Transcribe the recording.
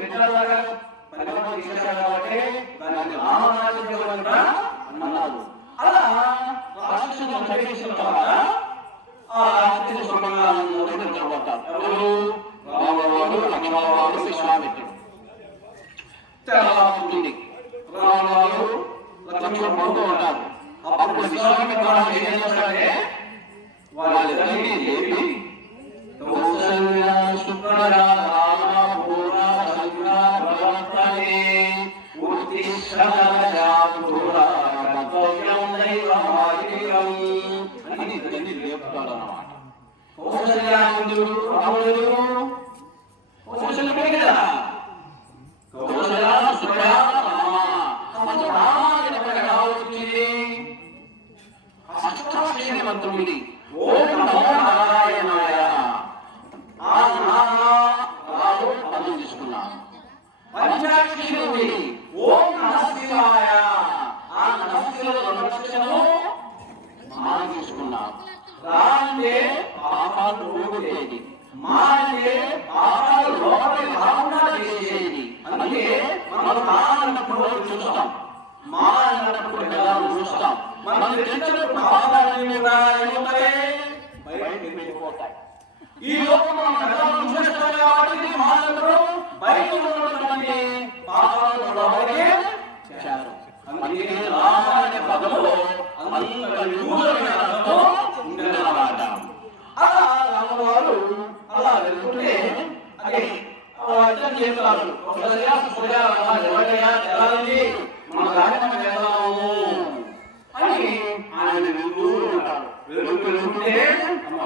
కృష్ణలాగా పరిపాలన చేశారు కాబట్టి దాన్ని రామరాజ్యం అన్నారు. అలా రాక్షసులను ప్రవేశించిన తర్వాత ఆ రాక్షసు సుఖంగా తర్వాత ఎవరు రామవాడు, లక్ష్మణవాడు, విశ్వామిత్రుడు ఉంటుంది. రామవాడు లక్ష్మణుడు పడుతూ ఉంటారు. అప్పుడు విశ్వామిత్రుడు ఏం చేస్తాడంటే వాళ్ళిద్దరినీ లేపి అని ఇద్దరిని లేపుతాడు అన్నమాట. కౌసల్యానందుడు రాముడు కౌసల్యుడే కదా. కౌసల్య సుఖ రామ అసలు రామాయణ వచ్చింది అష్టాక్షరి మంత్రం ఇది. ఓం నమో నారాయణాయ. ఆ రాము పదం తీసుకున్నాను. పంచాక్షరి ఉంది. ఓం నమః శివాయ. ఆ నమః శివాయ మనం తీసుకున్నాం. రా అంటే పాపాలు పోగొట్టేది, మా అంటే పాపాలు లోపలి రాకుండా చేసేది. అందుకే మనం రా అన్నప్పుడు చూస్తాం, మా అన్నప్పుడు ఎలా చూస్తాం. మనం తెచ్చినప్పుడు పాపాలన్నీ కూడా ఏమవుతాయి? బయటకు వెళ్ళిపోతాయి. ఈ లోకంలో మనం చూస్తాం కాబట్టి మా అన్నప్పుడు బయట ఉన్నటువంటి పాపాలు లోపలికి చేస్తారు. అందుకే రామ అనే పదములో అంత విదూరమైన అర్థం ఉండేదన్నమాట. అలా రామవారు అలా వెళ్తుంటే అది అర్థం చేస్తారు. మన కార్యక్రమం చేద్దాము అని ఆయన వెళ్తూ ఉంటారు. వెళ్తుంటే అమ్మ